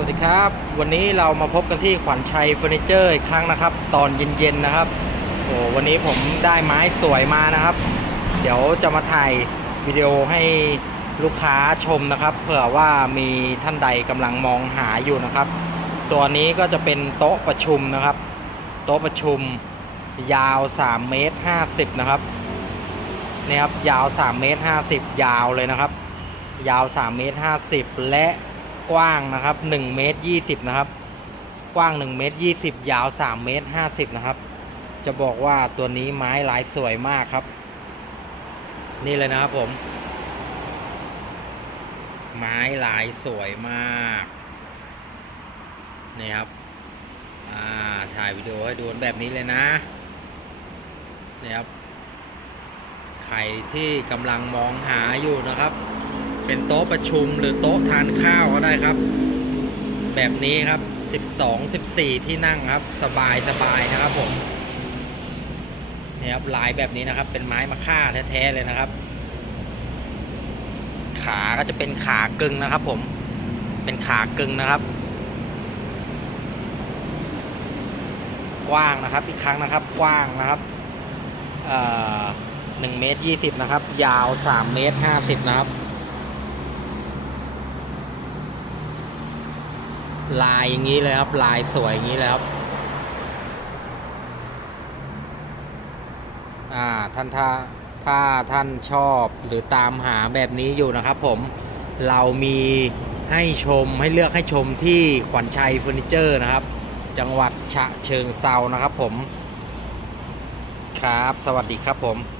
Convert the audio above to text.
สวัสดีครับ วันนี้เรามาพบกันที่ขวัญชัยเฟอร์นิเจอร์อีกครั้งนะครับ ตอนเย็นๆนะครับโอ้วันนี้ผมได้ไม้สวยมานะครับ เดี๋ยวจะมาถ่ายวิดีโอให้ลูกค้าชมนะครับ เผื่อว่ามีท่านใดกำลังมองหาอยู่นะครับ ตัวนี้ก็จะเป็นโต๊ะประชุมนะครับ โต๊ะประชุมยาว3เมตร50นะครับนี่ครับยาว3เมตร50 ยาวเลยนะครับ ยาว3เมตร50 และ กว้างนะครับ1เมตร20 นะครับ กว้าง1เมตร20 ยาว3เมตร50 นะครับ จะบอกว่าตัวนี้ไม้ลายสวยมากครับ นี่เลยนะครับผม ไม้ลายสวยมากนี่ครับอ่าถ่ายวิดีโอให้ดูแบบนี้เลยนะนี่ครับใครที่กำลังมองหาอยู่นะครับ เป็นโต๊ะประชุมหรือโต๊ะทานข้าวก็ได้ครับ แบบนี้ครับ 12 14 ที่นั่งครับ สบายสบายนะครับผมนี่ครับลายแบบนี้นะครับ เป็นไม้มะค่าแท้ๆเลยนะครับ ขาก็จะเป็นขากึ่งนะครับ ผม เป็นขากึ่งนะครับ กว้างนะครับ อีกครั้งนะครับ กว้างนะครับหนึ่งเมตรยี่สิบนะครับ ยาวสามเมตรห้าสิบนะครับ ลายอย่างนี้เลยครับ ลายสวยอย่างนี้เลยครับอ่าท่านถ้าถ้าท่านชอบหรือตามหาแบบนี้อยู่นะครับผมเรามีให้ชมให้เลือกให้ชมที่ขวัญชัยเฟอร์นิเจอร์นะครับ จังหวัดฉะเชิงเซานะครับผม ครับ สวัสดีครับผม